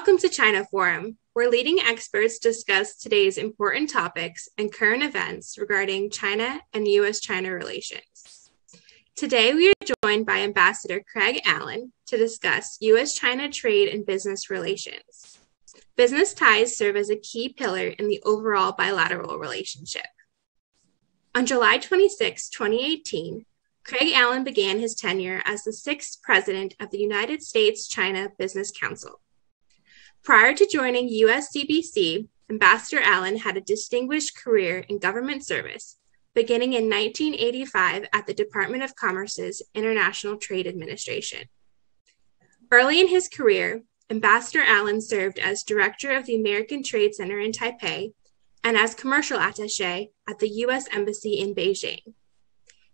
Welcome to China Forum, where leading experts discuss today's important topics and current events regarding China and U.S.-China relations. Today, we are joined by Ambassador Craig Allen to discuss U.S.-China trade and business relations. Business ties serve as a key pillar in the overall bilateral relationship. On July 26, 2018, Craig Allen began his tenure as the 6th President of the United States-China Business Council. Prior to joining USCBC, Ambassador Allen had a distinguished career in government service, beginning in 1985 at the Department of Commerce's International Trade Administration. Early in his career, Ambassador Allen served as Director of the American Trade Center in Taipei and as Commercial Attaché at the U.S. Embassy in Beijing.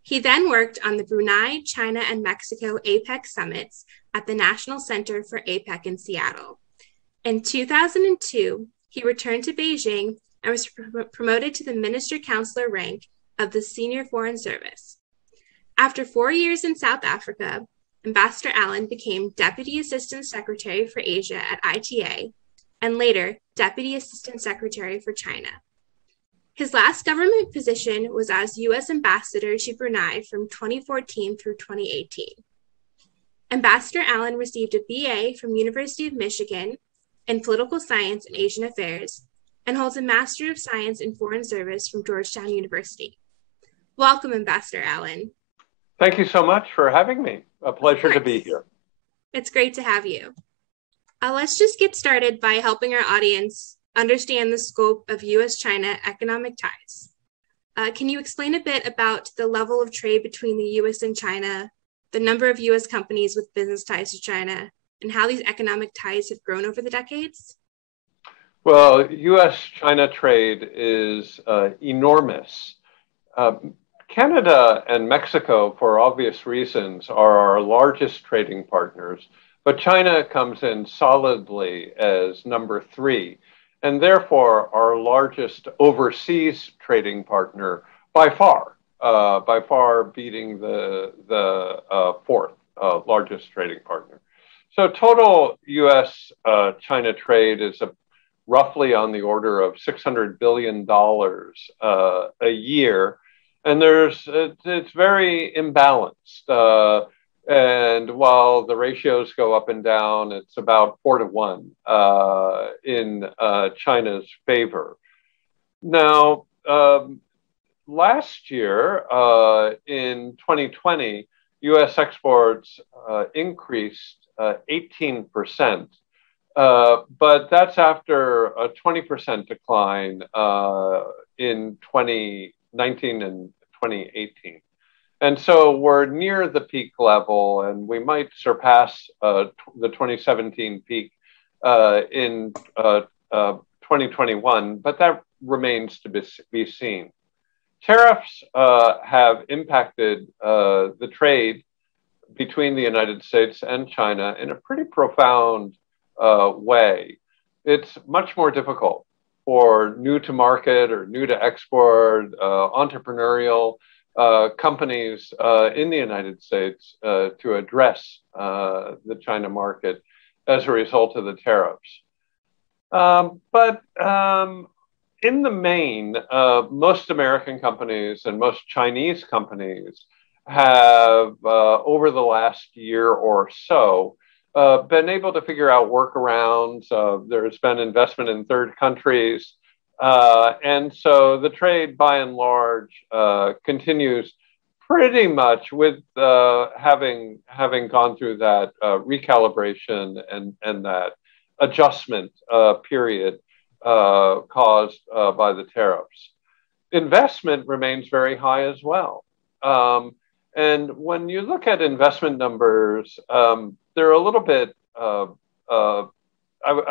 He then worked on the Brunei, China, and Mexico APEC summits at the National Center for APEC in Seattle. In 2002, he returned to Beijing and was promoted to the Minister Counselor rank of the Senior Foreign Service. After 4 years in South Africa, Ambassador Allen became Deputy Assistant Secretary for Asia at ITA and later Deputy Assistant Secretary for China. His last government position was as U.S. Ambassador to Brunei from 2014 through 2018. Ambassador Allen received a BA from University of Michigan in Political Science and Asian Affairs, and holds a Master of Science in Foreign Service from Georgetown University. Welcome, Ambassador Allen. Thank you so much for having me. A pleasure to be here. It's great to have you. Let's just get started by helping our audience understand the scope of U.S.-China economic ties. Can you explain a bit about the level of trade between the U.S. and China, the number of U.S. companies with business ties to China, and how these economic ties have grown over the decades? Well, U.S.-China trade is enormous. Canada and Mexico, for obvious reasons, are our largest trading partners, but China comes in solidly as number 3, and therefore our largest overseas trading partner by far beating the 4th largest trading partner. So total U.S.-China trade is roughly on the order of $600 billion a year, and it's very imbalanced. And while the ratios go up and down, it's about 4 to 1 in China's favor. Now, last year, in 2020, U.S. exports increased 18%, but that's after a 20% decline in 2019 and 2018. And so we're near the peak level, and we might surpass the 2017 peak in 2021, but that remains to be seen. Tariffs have impacted the trade between the United States and China in a pretty profound way. It's much more difficult for new to market or new to export entrepreneurial companies in the United States to address the China market as a result of the tariffs. But in the main, most American companies and most Chinese companies have, over the last year or so, been able to figure out workarounds. There's been investment in third countries. And so the trade, by and large, continues pretty much with having gone through that recalibration and that adjustment period caused by the tariffs. Investment remains very high as well. And when you look at investment numbers, they're a little bit, I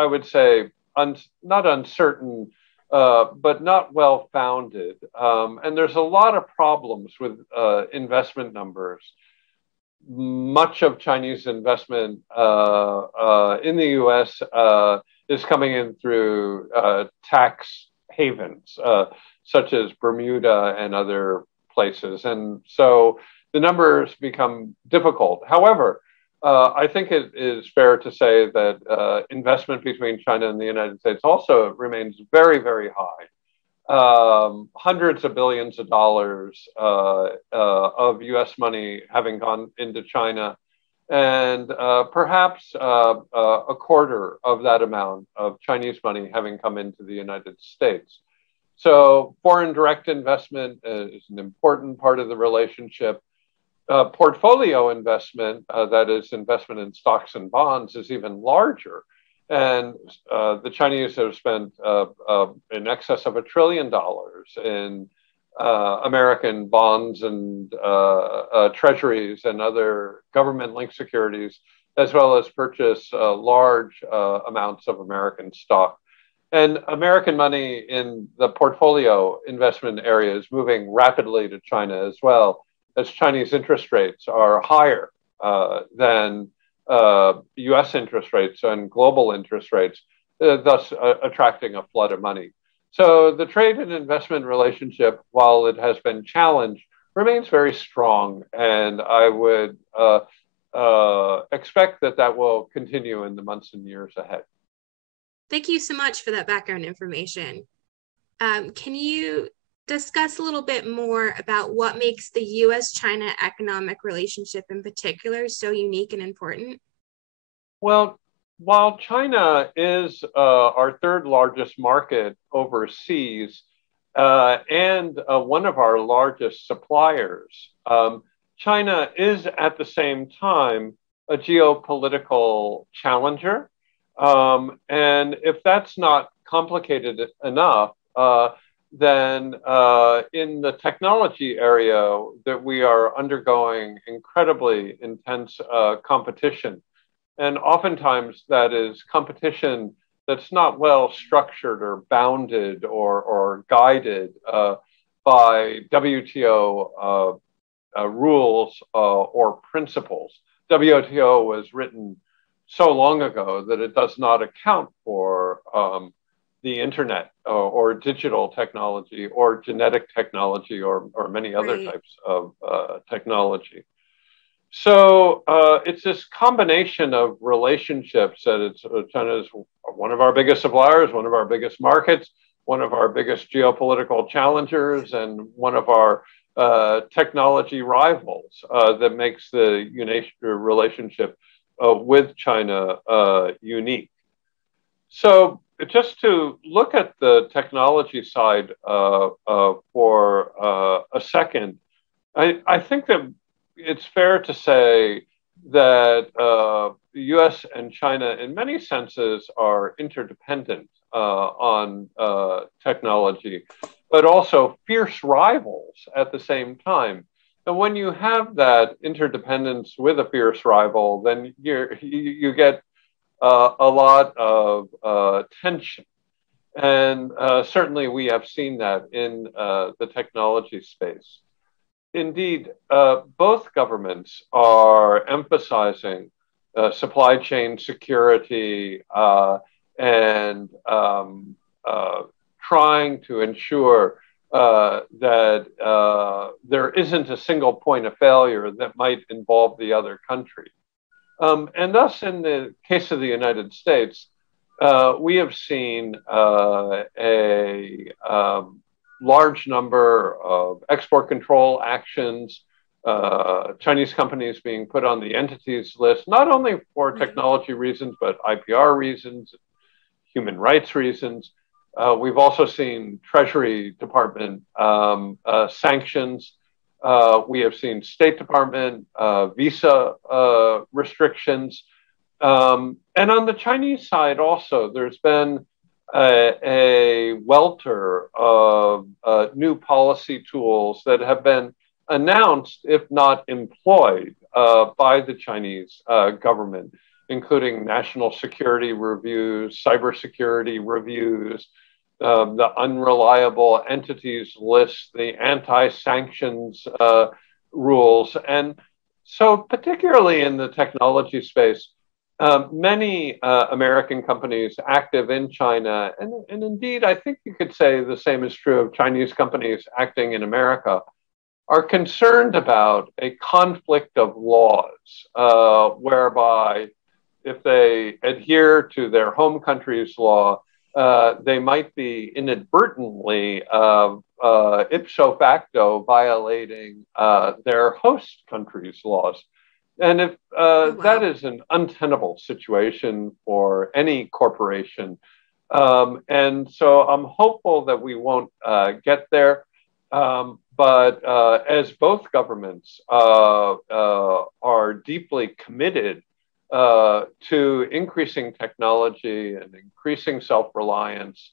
would say, not uncertain, but not well-founded. And there's a lot of problems with investment numbers. Much of Chinese investment in the U.S. Is coming in through tax havens, such as Bermuda and other places. And so the numbers become difficult. However, I think it is fair to say that investment between China and the United States also remains very, very high. Hundreds of billions of dollars of US money having gone into China, and perhaps a quarter of that amount of Chinese money having come into the United States. So foreign direct investment is an important part of the relationship. Portfolio investment, that is investment in stocks and bonds, is even larger. And the Chinese have spent in excess of $1 trillion in American bonds and treasuries and other government-linked securities, as well as purchase large amounts of American stock. And American money in the portfolio investment area is moving rapidly to China as well, as Chinese interest rates are higher than US interest rates and global interest rates, thus attracting a flood of money. So the trade and investment relationship, while it has been challenged, remains very strong. And I would expect that that will continue in the months and years ahead. Thank you so much for that background information. Can you discuss a little bit more about what makes the U.S.-China economic relationship in particular so unique and important? Well, while China is our third largest market overseas and one of our largest suppliers, China is at the same time a geopolitical challenger. And if that's not complicated enough, then in the technology area that we are undergoing incredibly intense competition. And oftentimes that is competition that's not well structured or bounded or guided by WTO rules or principles. WTO was written so long ago that it does not account for the internet or digital technology or genetic technology or many other types of technology. So it's this combination of relationships that China is one of our biggest suppliers, one of our biggest markets, one of our biggest geopolitical challengers, and one of our technology rivals that makes the relationship with China unique. So just to look at the technology side for a second, I think that it's fair to say that the US and China, in many senses, are interdependent on technology, but also fierce rivals at the same time. And when you have that interdependence with a fierce rival, then you get a lot of tension. And certainly we have seen that in the technology space. Indeed, both governments are emphasizing supply chain security and trying to ensure that there isn't a single point of failure that might involve the other country. And thus, in the case of the United States, we have seen a large number of export control actions, Chinese companies being put on the entities list, not only for technology reasons, but IPR reasons, human rights reasons. We've also seen Treasury Department sanctions. We have seen State Department visa restrictions. And on the Chinese side also, there's been a welter of new policy tools that have been announced, if not employed, by the Chinese government, including national security reviews, cybersecurity reviews, the unreliable entities list, the anti-sanctions rules. And so particularly in the technology space, many American companies active in China, and indeed, I think you could say the same is true of Chinese companies acting in America, are concerned about a conflict of laws, whereby if they adhere to their home country's law, they might be inadvertently, ipso facto, violating their host country's laws. And if Oh, that wow. is an untenable situation for any corporation, and so I'm hopeful that we won't get there. But as both governments are deeply committed to increasing technology and increasing self-reliance,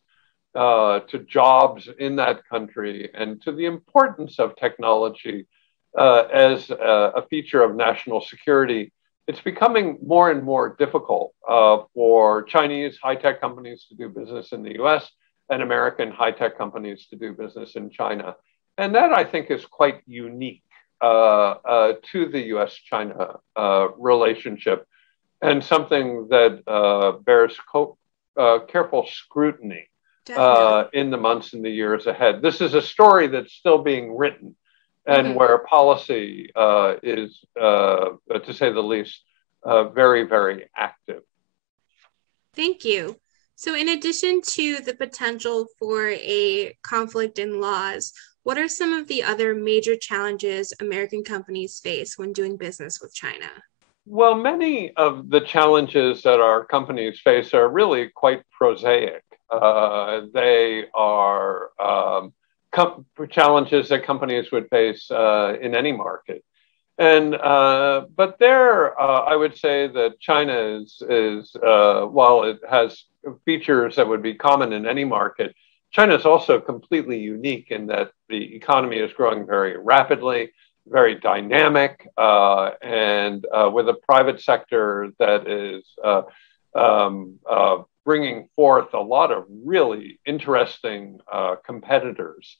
to jobs in that country, and to the importance of technology as a feature of national security, it's becoming more and more difficult for Chinese high-tech companies to do business in the US and American high-tech companies to do business in China. And that, I think, is quite unique to the U.S.-China relationship, and something that bears careful scrutiny Definitely. in the months and the years ahead. This is a story that's still being written, and Hmm. where policy is, to say the least, very, very active. Thank you. So, in addition to the potential for a conflict in laws, what are some of the other major challenges American companies face when doing business with China? Well, many of the challenges that our companies face are really quite prosaic. They are challenges that companies would face in any market. And but there, I would say that China is while it has features that would be common in any market, China is also completely unique in that the economy is growing very rapidly, very dynamic, and with a private sector that is bringing forth a lot of really interesting competitors.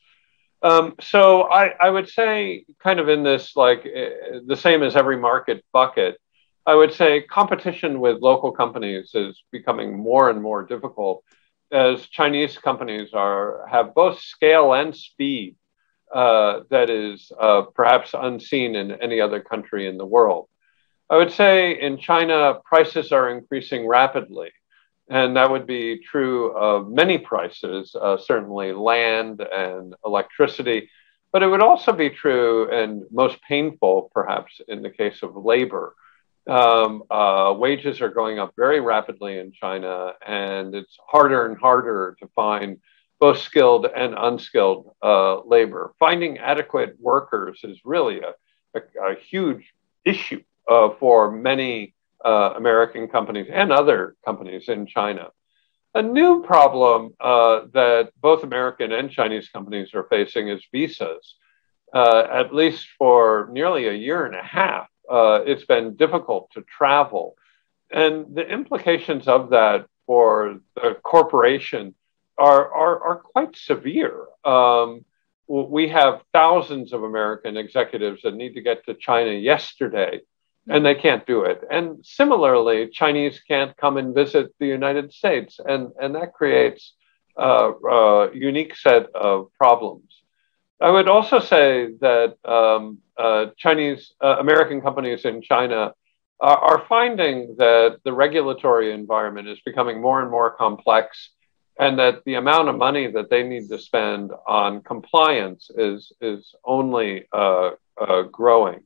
So I would say, kind of in this, like the same as every market bucket, I would say competition with local companies is becoming more and more difficult as Chinese companies have both scale and speed that is perhaps unseen in any other country in the world. I would say in China, prices are increasing rapidly. And that would be true of many prices, certainly land and electricity, but it would also be true and most painful, perhaps, in the case of labor. Wages are going up very rapidly in China, and it's harder and harder to find both skilled and unskilled labor. Finding adequate workers is really a huge issue for many American companies and other companies in China. A new problem that both American and Chinese companies are facing is visas. At least for nearly a year and a half, it's been difficult to travel. And the implications of that for the corporation are quite severe. We have thousands of American executives that need to get to China yesterday, and they can't do it. And similarly, Chinese can't come and visit the United States, and that creates a unique set of problems. I would also say that Chinese American companies in China are finding that the regulatory environment is becoming more and more complex, and that the amount of money that they need to spend on compliance is only growing.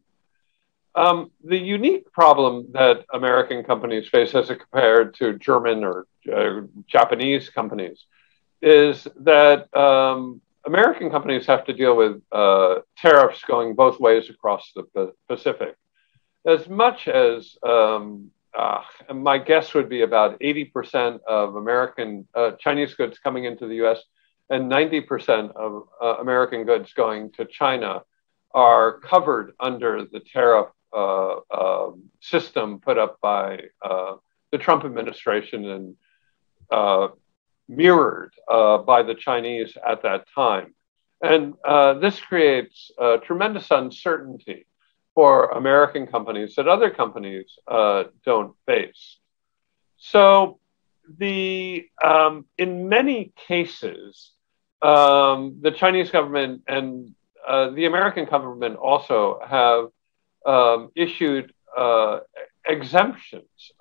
The unique problem that American companies face as compared to German or Japanese companies is that American companies have to deal with tariffs going both ways across the Pacific. As much as my guess would be about 80% of American Chinese goods coming into the US and 90% of American goods going to China are covered under the tariff system put up by the Trump administration and mirrored by the Chinese at that time. And this creates tremendous uncertainty for American companies that other companies don't face. So in many cases, the Chinese government and the American government also have issued exemptions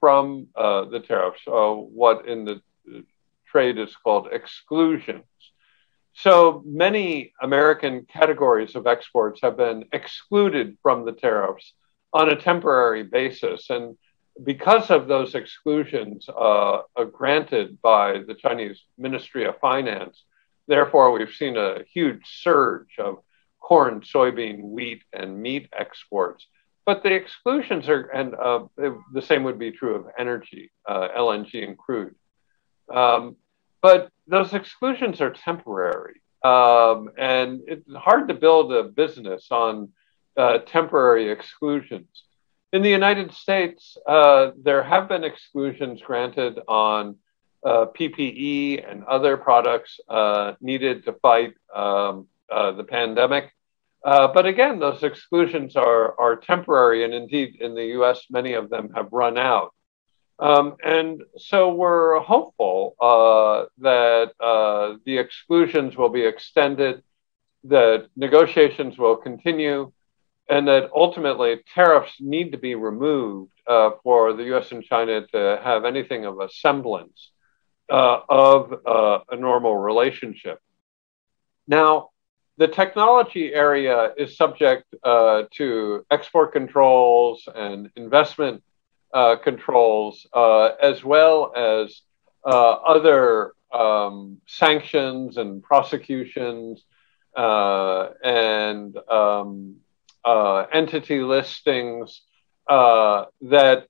from the tariffs, what in the trade is called exclusions. So many American categories of exports have been excluded from the tariffs on a temporary basis. And because of those exclusions granted by the Chinese Ministry of Finance, therefore, we've seen a huge surge of corn, soybean, wheat, and meat exports. But the exclusions are, and the same would be true of energy, LNG and crude. But those exclusions are temporary. And it's hard to build a business on temporary exclusions. In the United States, there have been exclusions granted on PPE and other products needed to fight the pandemic. But again, those exclusions are temporary, and indeed in the US, many of them have run out. And so we're hopeful that the exclusions will be extended, that negotiations will continue, and that ultimately tariffs need to be removed for the US and China to have anything of a semblance of a normal relationship. Now, the technology area is subject to export controls and investment controls, as well as other sanctions and prosecutions and entity listings that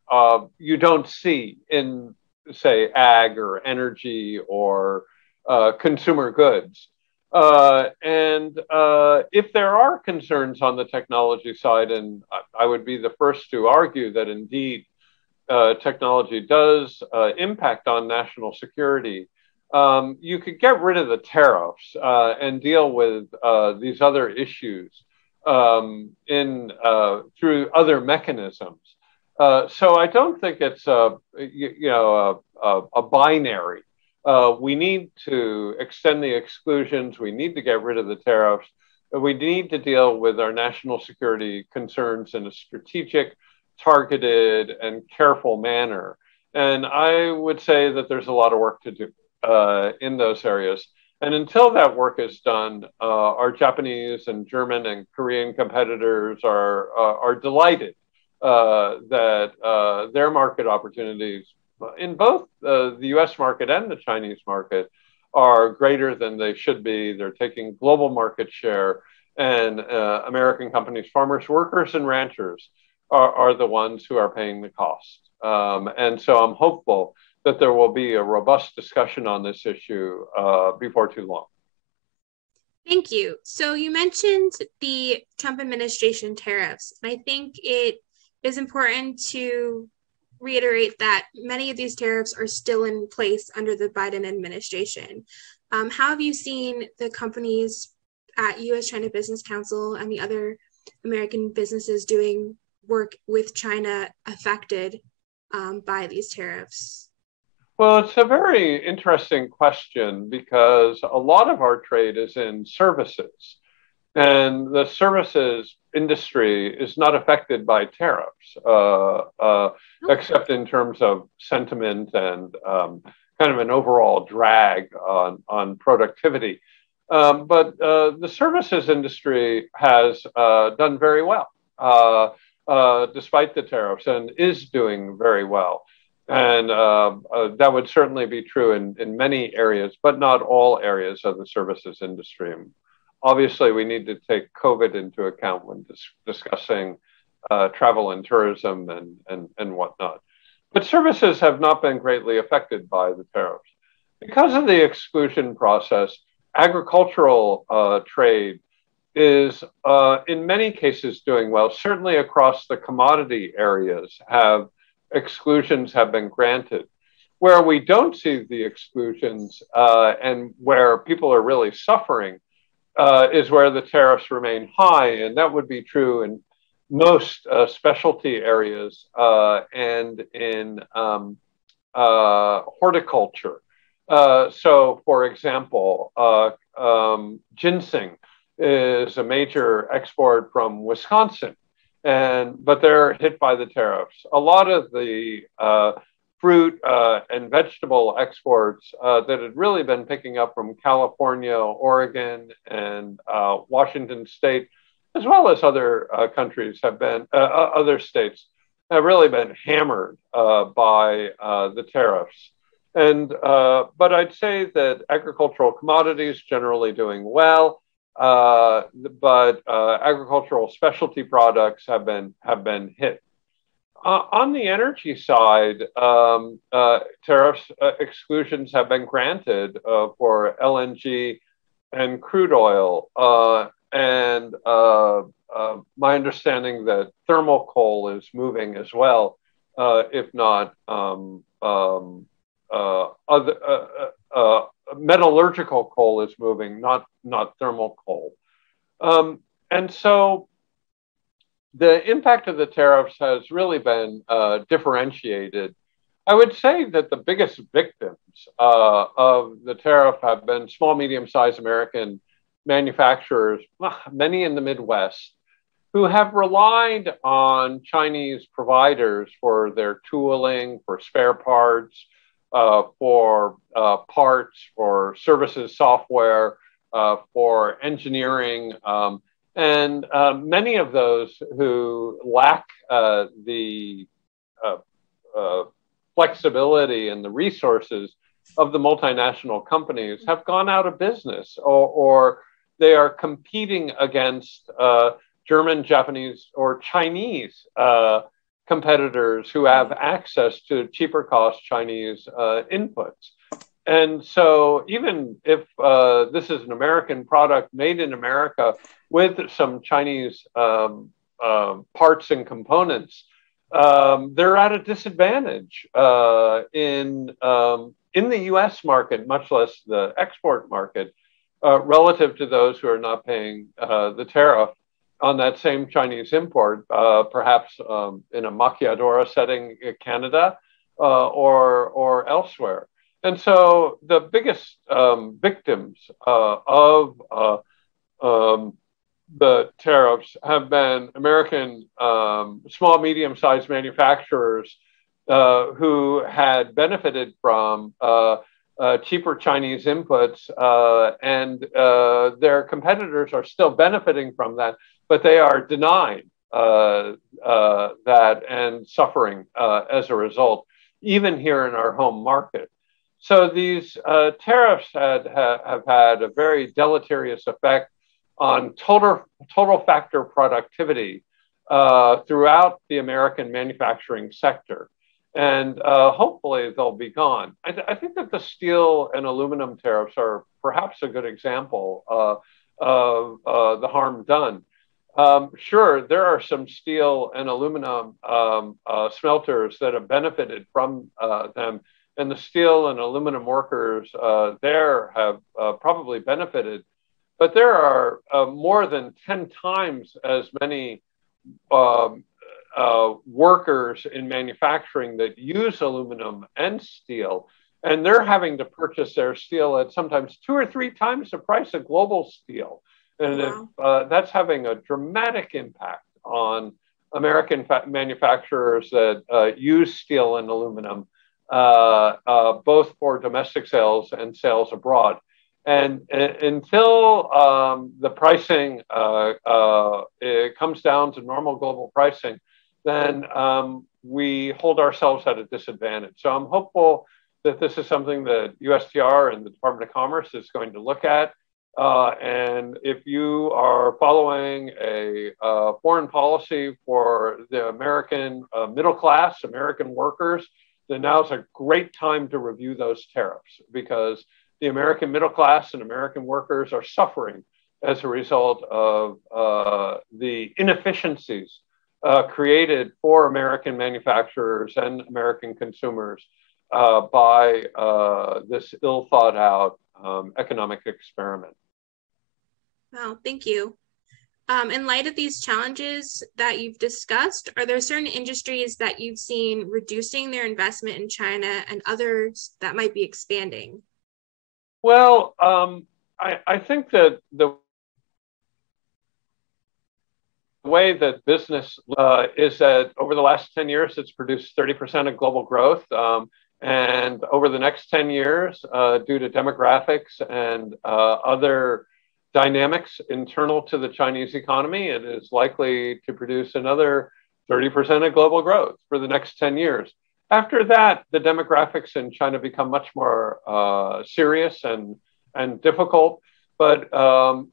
you don't see in, say, ag or energy or consumer goods. And if there are concerns on the technology side, and I would be the first to argue that indeed technology does impact on national security, you could get rid of the tariffs and deal with these other issues through other mechanisms. So I don't think it's a binary. We need to extend the exclusions. We need to get rid of the tariffs. We need to deal with our national security concerns in a strategic, targeted, and careful manner. And I would say that there's a lot of work to do in those areas. And until that work is done, our Japanese and German and Korean competitors are delighted that their market opportunities in both the US market and the Chinese market are greater than they should be. They're taking global market share, and American companies, farmers, workers, and ranchers are the ones who are paying the cost. And so I'm hopeful that there will be a robust discussion on this issue before too long. Thank you. So you mentioned the Trump administration tariffs, and I think it is important to reiterate that many of these tariffs are still in place under the Biden administration. How have you seen the companies at U.S. China Business Council and the other American businesses doing work with China affected by these tariffs? Well, it's a very interesting question because a lot of our trade is in services, and the services industry is not affected by tariffs, except in terms of sentiment and kind of an overall drag on productivity. But the services industry has done very well despite the tariffs, and is doing very well. And that would certainly be true in many areas, but not all areas of the services industry. Obviously, we need to take COVID into account when discussing travel and tourism and whatnot. But services have not been greatly affected by the tariffs. Because of the exclusion process, agricultural trade is in many cases doing well. Certainly across the commodity areas, exclusions have been granted. Where we don't see the exclusions and where people are really suffering is where the tariffs remain high, and that would be true in most specialty areas and in horticulture. So, for example, ginseng is a major export from Wisconsin, but they're hit by the tariffs. A lot of the fruit and vegetable exports that had really been picking up from California, Oregon, and Washington State, as well as other countries have been, other states have really been hammered by the tariffs. But I'd say that agricultural commodities generally doing well, but agricultural specialty products have been hit. On the energy side, tariffs exclusions have been granted for LNG and crude oil, and my understanding that thermal coal is moving as well, if not metallurgical coal is moving, not thermal coal. And so the impact of the tariffs has really been differentiated. I would say that the biggest victims of the tariff have been small, medium-sized American manufacturers, many in the Midwest, who have relied on Chinese providers for their tooling, for spare parts, for parts, for services, software, for engineering, and many of those who lack the flexibility and the resources of the multinational companies have gone out of business, or they are competing against German, Japanese, or Chinese competitors who have access to cheaper cost Chinese inputs. And so even if this is an American product made in America with some Chinese parts and components, they're at a disadvantage in the U.S. market, much less the export market, relative to those who are not paying the tariff on that same Chinese import, perhaps in a maquiladora setting in Canada or elsewhere. And so the biggest victims of the tariffs have been American small, medium-sized manufacturers who had benefited from cheaper Chinese inputs, and their competitors are still benefiting from that, but they are denied that and suffering as a result, even here in our home market. So these tariffs have had a very deleterious effect on total factor productivity throughout the American manufacturing sector. And hopefully they'll be gone. I think that the steel and aluminum tariffs are perhaps a good example of the harm done. Sure, there are some steel and aluminum smelters that have benefited from them, and the steel and aluminum workers there have probably benefited. But there are more than 10 times as many workers in manufacturing that use aluminum and steel, and they're having to purchase their steel at sometimes 2 or 3 times the price of global steel. And wow. That's having a dramatic impact on American manufacturers that use steel and aluminum, both for domestic sales and sales abroad. And until the pricing it comes down to normal global pricing, then we hold ourselves at a disadvantage. So I'm hopeful that this is something that USTR and the Department of Commerce is going to look at. And if you are following a foreign policy for the American middle class, American workers, then now's a great time to review those tariffs, because the American middle class and American workers are suffering as a result of the inefficiencies created for American manufacturers and American consumers by this ill thought out economic experiment. Wow, thank you. In light of these challenges that you've discussed, are there certain industries that you've seen reducing their investment in China and others that might be expanding? Well, I think that way that business is that over the last 10 years, it's produced 30% of global growth. And over the next 10 years, due to demographics and other dynamics internal to the Chinese economy, it is likely to produce another 30% of global growth for the next 10 years. After that, the demographics in China become much more serious and difficult. But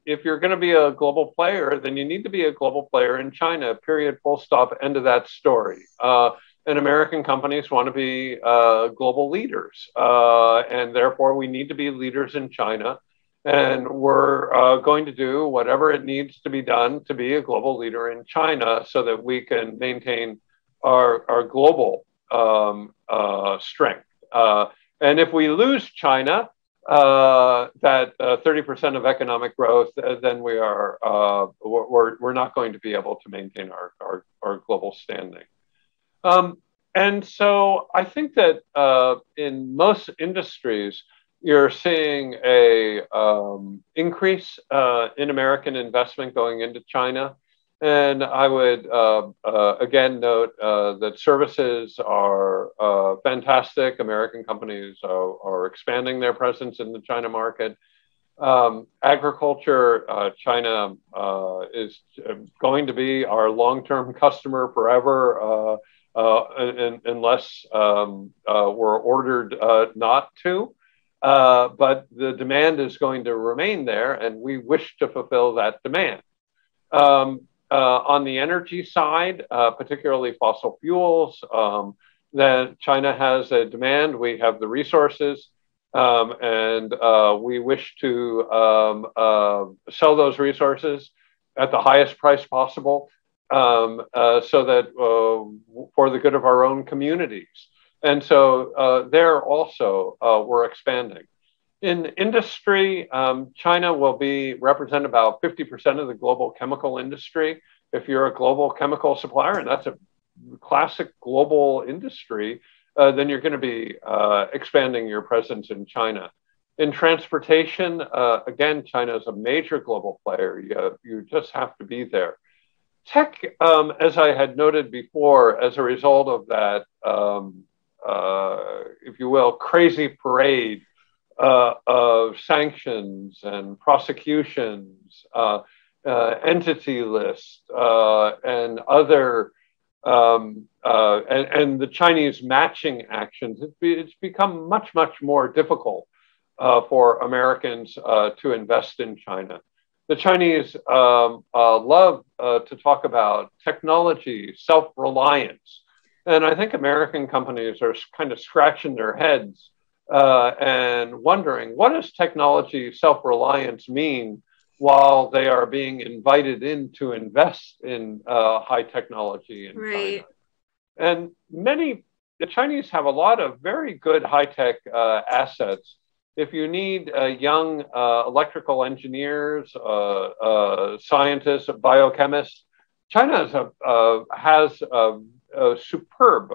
if you're going to be a global player, then you need to be a global player in China, period, full stop, end of that story. And American companies want to be global leaders. And therefore, we need to be leaders in China. And we're going to do whatever it needs to be done to be a global leader in China so that we can maintain our global strength. And if we lose China, that 30% of economic growth, then we're not going to be able to maintain our global standing. And so I think that in most industries, you're seeing a increase in American investment going into China. And I would again note that services are fantastic. American companies are expanding their presence in the China market. Agriculture, China is going to be our long-term customer forever, unless we're ordered not to. But the demand is going to remain there, and we wish to fulfill that demand. On the energy side, particularly fossil fuels, that China has a demand. We have the resources, and we wish to sell those resources at the highest price possible, so that for the good of our own communities. And so there also we're expanding. In industry, China will represent about 50% of the global chemical industry. If you're a global chemical supplier, and that's a classic global industry, then you're going to be expanding your presence in China. In transportation, again, China is a major global player. You just have to be there. Tech, as I had noted before, as a result of that, if you will, crazy parade of sanctions and prosecutions, entity lists, and other, and the Chinese matching actions, it's become much, much more difficult for Americans to invest in China. The Chinese love to talk about technology, self-reliance. And I think American companies are kind of scratching their heads and wondering, what does technology self-reliance mean while they are being invited in to invest in high technology in China? And the Chinese have a lot of very good high-tech assets. If you need young electrical engineers, scientists, biochemists, China has a superb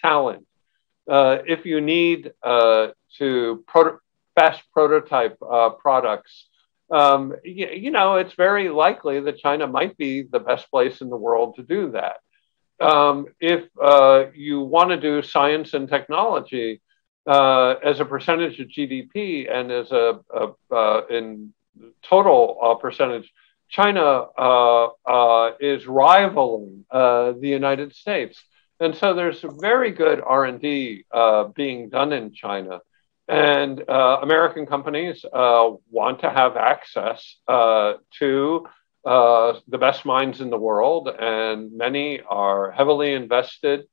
talent. If you need to fast prototype products, it's very likely that China might be the best place in the world to do that. If you want to do science and technology as a percentage of GDP and as in total percentage, China is rivaling the United States. And so there's very good R&D being done in China. And American companies want to have access to the best minds in the world, and many are heavily invested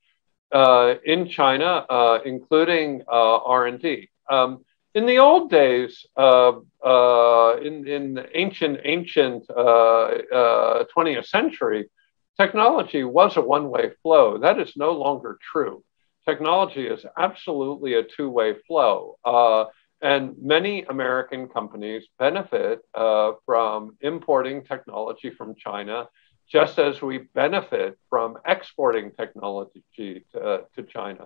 in China, including R&D. In the old days, in the ancient 20th century, technology was a one-way flow. That is no longer true. Technology is absolutely a two-way flow. And many American companies benefit from importing technology from China, just as we benefit from exporting technology to China.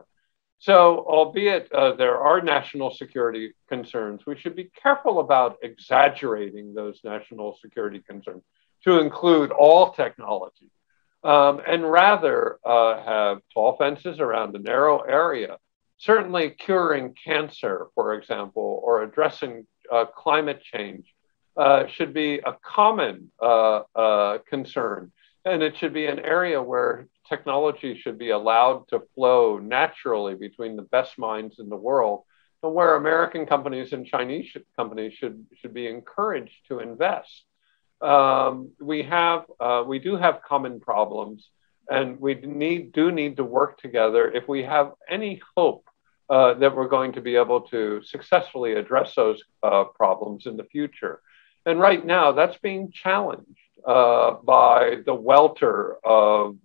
So, albeit there are national security concerns, we should be careful about exaggerating those national security concerns to include all technology. and rather have tall fences around a narrow area. Certainly, curing cancer, for example, or addressing climate change should be a common concern. And it should be an area where technology should be allowed to flow naturally between the best minds in the world, and where American companies and Chinese companies should be encouraged to invest. We do have common problems, and we do need to work together if we have any hope that we're going to be able to successfully address those problems in the future. And right now, that's being challenged by the welter of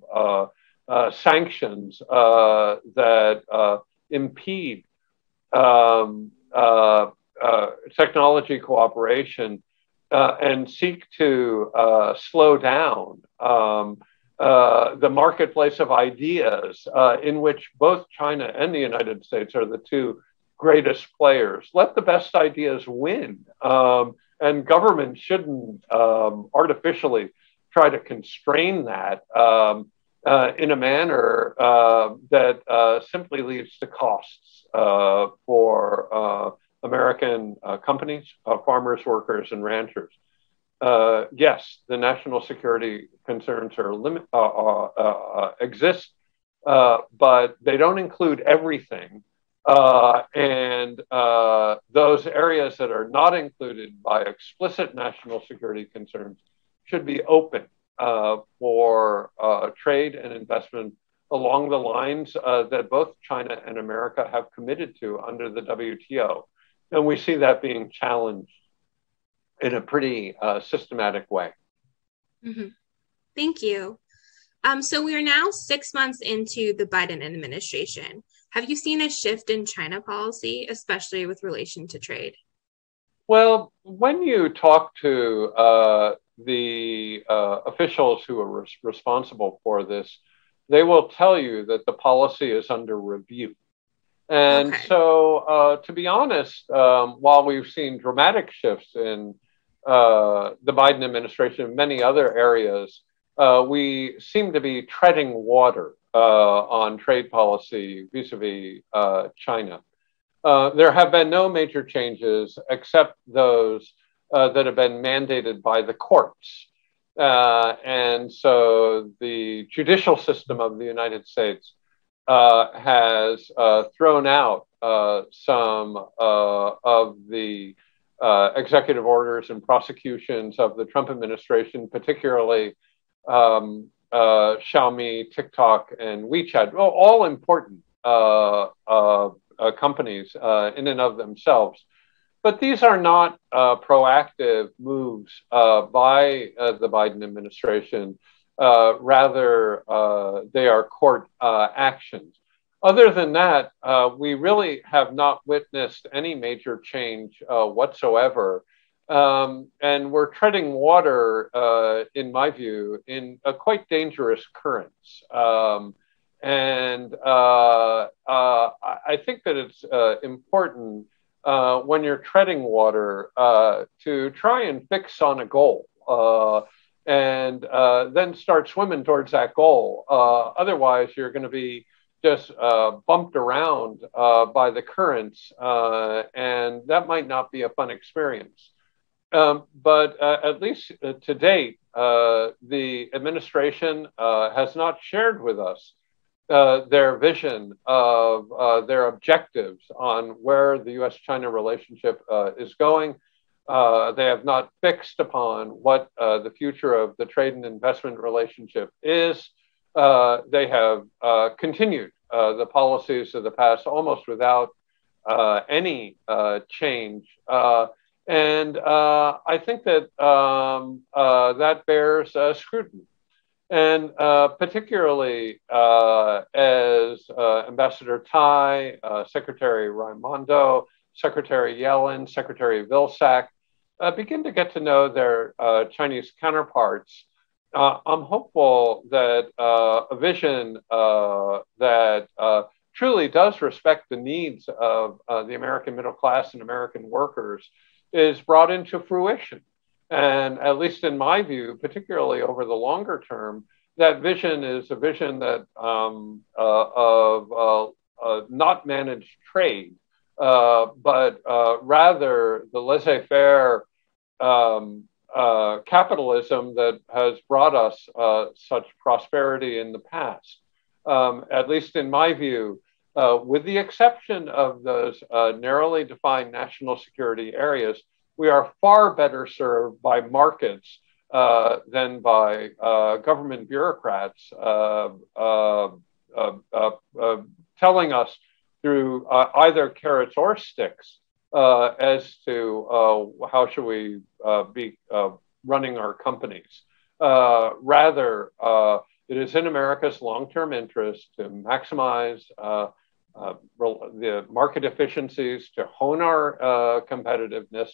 sanctions that impede technology cooperation and seek to slow down the marketplace of ideas in which both China and the United States are the two greatest players. Let the best ideas win. And government shouldn't artificially try to constrain that in a manner that simply leads to costs for American companies, farmers, workers, and ranchers. Yes, the national security concerns exist, but they don't include everything. And those areas that are not included by explicit national security concerns should be open for trade and investment along the lines that both China and America have committed to under the WTO. And we see that being challenged in a pretty systematic way. Mm-hmm. Thank you. So we are now 6 months into the Biden administration. Have you seen a shift in China policy, especially with relation to trade? Well, when you talk to the officials who are responsible for this, they will tell you that the policy is under review. And so, to be honest, while we've seen dramatic shifts in the Biden administration and many other areas, we seem to be treading water on trade policy vis-a-vis China. There have been no major changes except those that have been mandated by the courts. And so the judicial system of the United States has thrown out some of the executive orders and prosecutions of the Trump administration, particularly Xiaomi, TikTok, and WeChat, well, all important companies in and of themselves. But these are not proactive moves by the Biden administration. Rather, they are court actions. Other than that, we really have not witnessed any major change whatsoever. And we're treading water, in my view, in a quite dangerous currents. And I think that it's important when you're treading water to try and fix on a goal and then start swimming towards that goal. Otherwise, you're going to be just bumped around by the currents, and that might not be a fun experience. But at least to date, the administration has not shared with us their vision of their objectives on where the U.S. China relationship is going. They have not fixed upon what the future of the trade and investment relationship is. They have continued the policies of the past almost without any change. And I think that that bears scrutiny. And particularly as Ambassador Tai, Secretary Raimondo, Secretary Yellen, Secretary Vilsack begin to get to know their Chinese counterparts, I'm hopeful that a vision that truly does respect the needs of the American middle class and American workers is brought into fruition. And at least in my view, particularly over the longer term, that vision is a vision that of not managed trade, but rather the laissez-faire capitalism that has brought us such prosperity in the past. At least in my view, with the exception of those narrowly defined national security areas, we are far better served by markets than by government bureaucrats telling us through either carrots or sticks as to how should we be running our companies. Rather, it is in America's long-term interest to maximize the market efficiencies, to hone our competitiveness,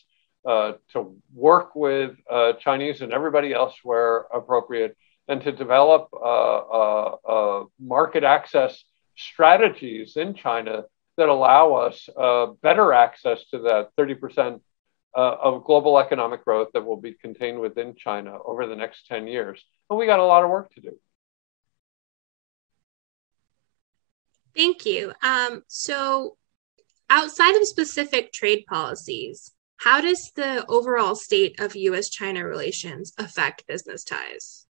to work with Chinese and everybody else where appropriate, and to develop market access strategies in China that allow us better access to that 30% of global economic growth that will be contained within China over the next 10 years. And we got a lot of work to do. Thank you. So outside of specific trade policies, how does the overall state of U.S.-China relations affect business ties?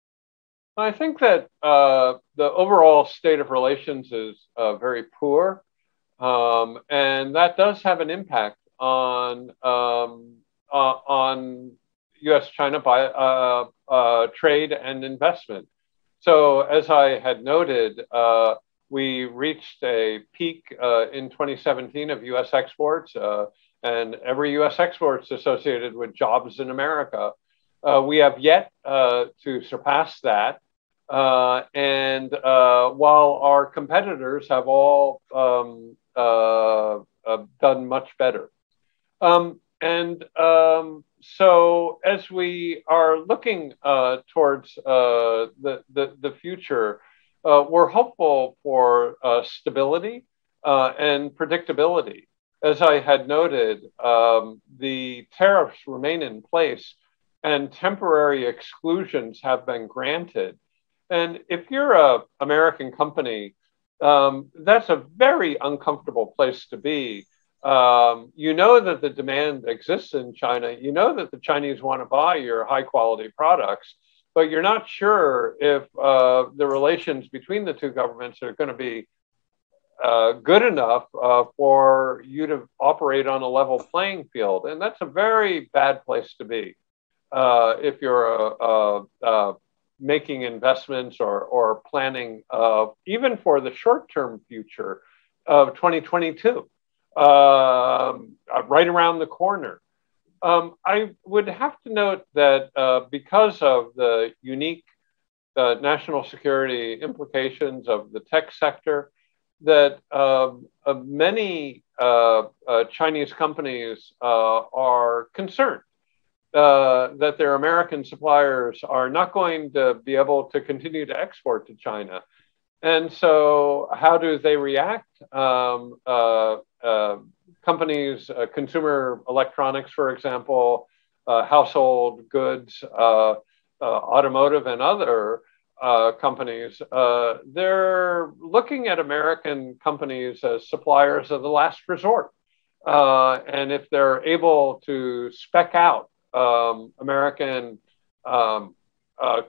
I think that the overall state of relations is very poor, and that does have an impact on U.S.-China trade and investment. So, as I had noted, we reached a peak in 2017 of U.S. exports, and every U.S. export is associated with jobs in America. We have yet to surpass that. And while our competitors have all done much better. So as we are looking towards the future, we're hopeful for stability and predictability. As I had noted, the tariffs remain in place and temporary exclusions have been granted. And if you're an American company, that's a very uncomfortable place to be. You know that the demand exists in China. You know that the Chinese want to buy your high quality products, but you're not sure if the relations between the two governments are going to be good enough for you to operate on a level playing field. And that's a very bad place to be if you're making investments or planning even for the short-term future of 2022, right around the corner. I would have to note that because of the unique national security implications of the tech sector, that many Chinese companies are concerned that their American suppliers are not going to be able to continue to export to China. And so how do they react? Companies, consumer electronics, for example, household goods, automotive and other companies, they're looking at American companies as suppliers of the last resort. And if they're able to spec out American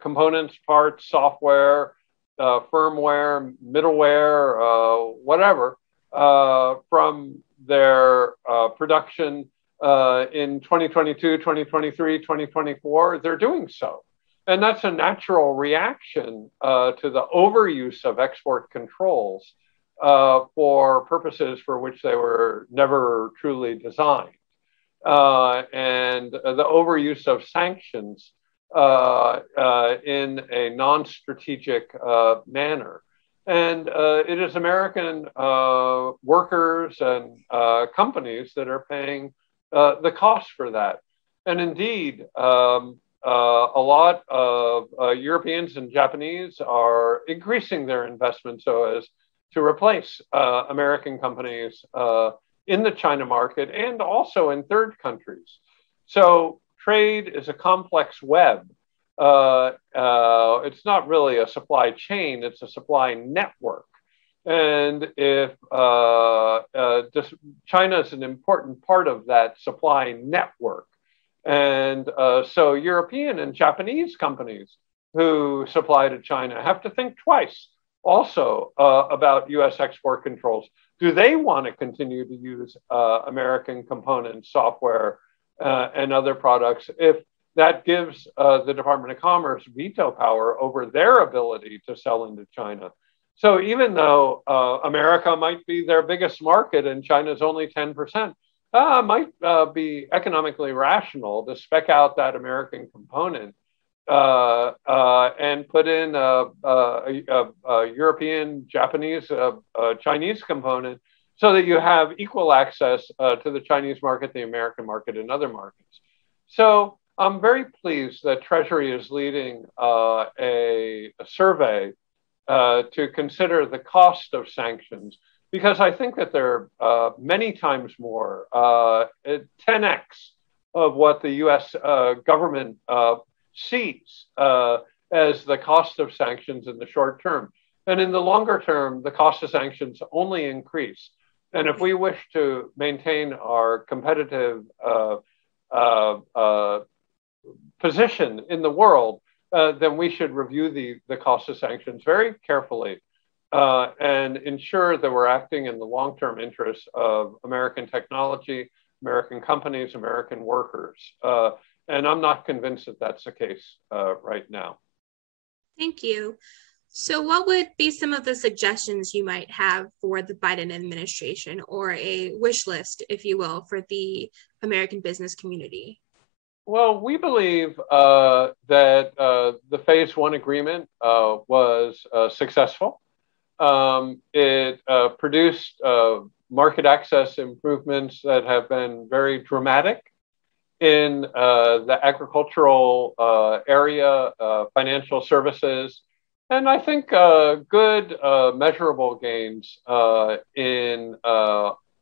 components, parts, software, firmware, middleware, whatever, from their production in 2022, 2023, 2024, they're doing so. And that's a natural reaction to the overuse of export controls for purposes for which they were never truly designed. And the overuse of sanctions in a non-strategic manner. And it is American workers and companies that are paying the cost for that. And indeed, a lot of Europeans and Japanese are increasing their investment so as to replace American companies in the China market and also in third countries. So trade is a complex web it's not really a supply chain, it's a supply network. And if China is an important part of that supply network. And so European and Japanese companies who supply to China have to think twice also about US export controls. Do they want to continue to use American components, software, and other products if that gives the Department of Commerce veto power over their ability to sell into China? So even though America might be their biggest market and China's only 10%, might be economically rational to spec out that American component and put in a European, Japanese, Chinese component so that you have equal access to the Chinese market, the American market, and other markets. So I'm very pleased that Treasury is leading a survey to consider the cost of sanctions, because I think that they're many times more, 10x of what the US government sees as the cost of sanctions in the short term. And in the longer term, the cost of sanctions only increase. And if we wish to maintain our competitive position in the world, then we should review the cost of sanctions very carefully and ensure that we're acting in the long-term interests of American technology, American companies, American workers. And I'm not convinced that that's the case right now. Thank you. So what would be some of the suggestions you might have for the Biden administration, or a wish list, if you will, for the American business community? Well, we believe that the Phase 1 agreement was successful. It produced market access improvements that have been very dramatic in the agricultural area, financial services, and I think good measurable gains in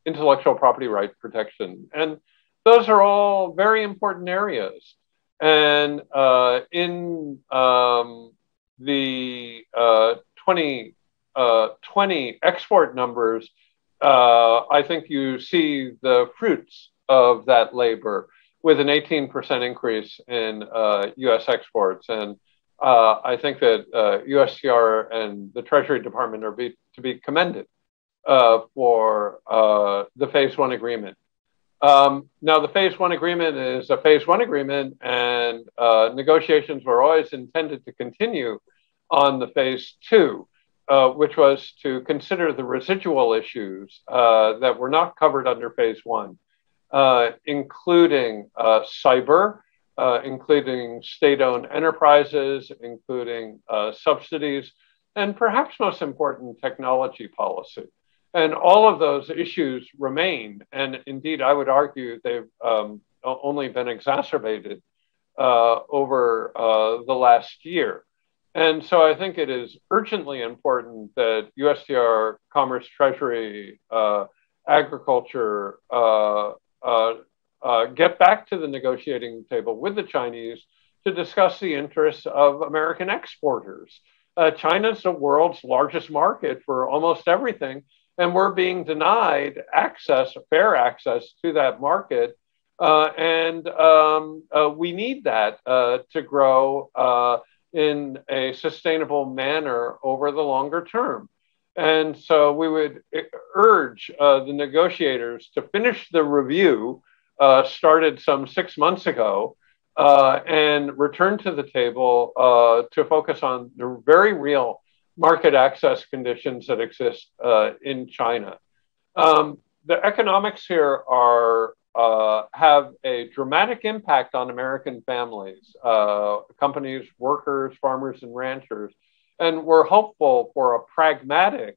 intellectual property right protection. And those are all very important areas. And in the 2020 export numbers, I think you see the fruits of that labor with an 18% increase in US exports. And I think that USTR and the Treasury Department are to be commended for the Phase 1 agreement. Now, the Phase 1 agreement is a Phase 1 agreement, and negotiations were always intended to continue on the Phase 2, which was to consider the residual issues that were not covered under Phase 1, including cyber, including state-owned enterprises, including subsidies, and perhaps most important, technology policy. And all of those issues remain. And indeed, I would argue they've only been exacerbated over the last year. And so I think it is urgently important that USTR, Commerce, Treasury, Agriculture get back to the negotiating table with the Chinese to discuss the interests of American exporters. China's the world's largest market for almost everything, and we're being denied access, fair access to that market. And we need that to grow in a sustainable manner over the longer term. And so we would urge the negotiators to finish the review started some 6 months ago and return to the table to focus on the very real market access conditions that exist in China. The economics here have a dramatic impact on American families, companies, workers, farmers, and ranchers. And we're hopeful for a pragmatic,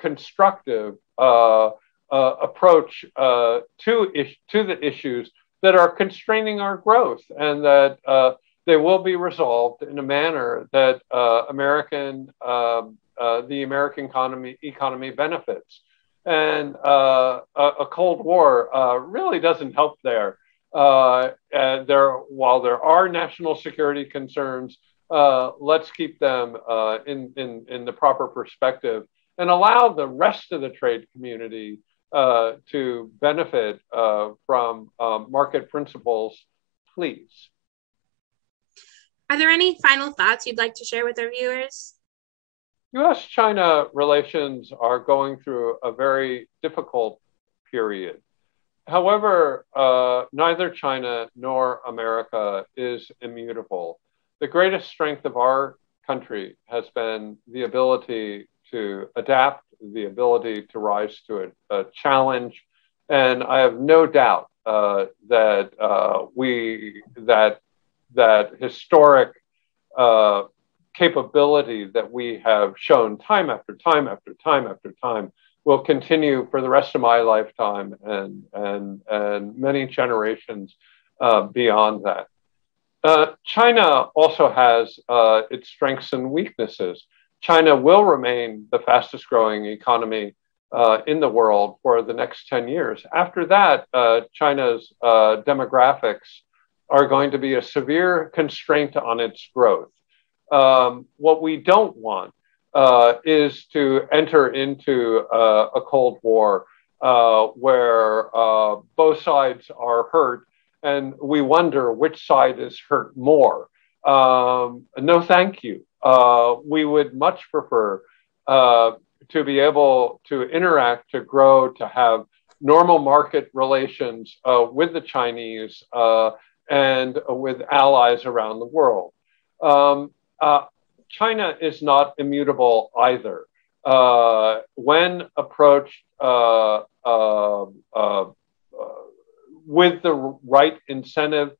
constructive approach to the issues that are constraining our growth, and that they will be resolved in a manner that the American economy benefits. And a Cold War really doesn't help there. while there are national security concerns, let's keep them in the proper perspective and allow the rest of the trade community to benefit from market principles, please. Are there any final thoughts you'd like to share with our viewers? U.S.China relations are going through a very difficult period. However, neither China nor America is immutable. The greatest strength of our country has been the ability to adapt, the ability to rise to a challenge, and I have no doubt that historic capability that we have shown time after time after time after time will continue for the rest of my lifetime and many generations beyond that. China also has its strengths and weaknesses. China will remain the fastest growing economy in the world for the next 10 years. After that, China's demographics are going to be a severe constraint on its growth. What we don't want is to enter into a Cold War where both sides are hurt and we wonder which side is hurt more. No, thank you. We would much prefer to be able to interact, to grow, to have normal market relations with the Chinese and with allies around the world. China is not immutable either. When approached with the right incentive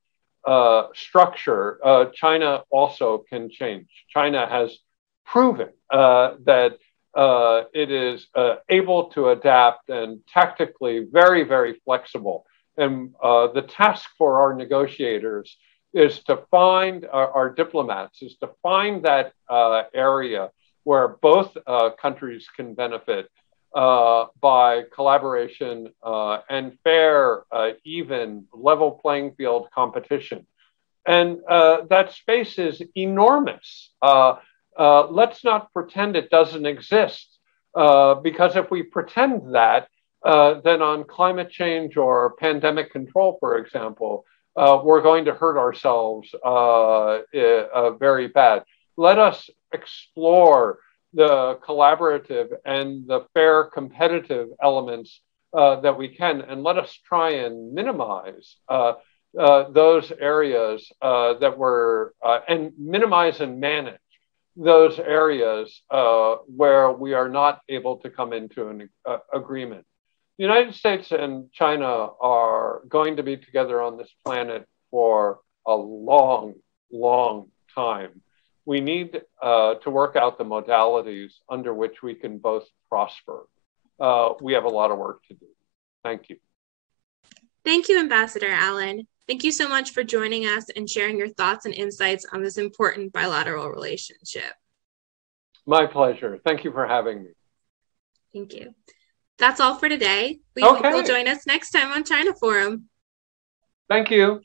structure, China also can change. China has proven that it is able to adapt and tactically very, very flexible. And the task for our negotiators is to find, our diplomats, is to find that area where both countries can benefit by collaboration and fair, even, level playing field competition. And that space is enormous. Let's not pretend it doesn't exist, because if we pretend that, then on climate change or pandemic control, for example, we're going to hurt ourselves very bad. Let us explore the collaborative and the fair competitive elements that we can, and let us try and minimize those areas that were, and minimize and manage those areas where we are not able to come into an agreement. The United States and China are going to be together on this planet for a long, long time. We need to work out the modalities under which we can both prosper. We have a lot of work to do. Thank you. Thank you, Ambassador Allen. Thank you so much for joining us and sharing your thoughts and insights on this important bilateral relationship. My pleasure. Thank you for having me. Thank you. That's all for today. We hope you'll join us next time on China Forum. Thank you.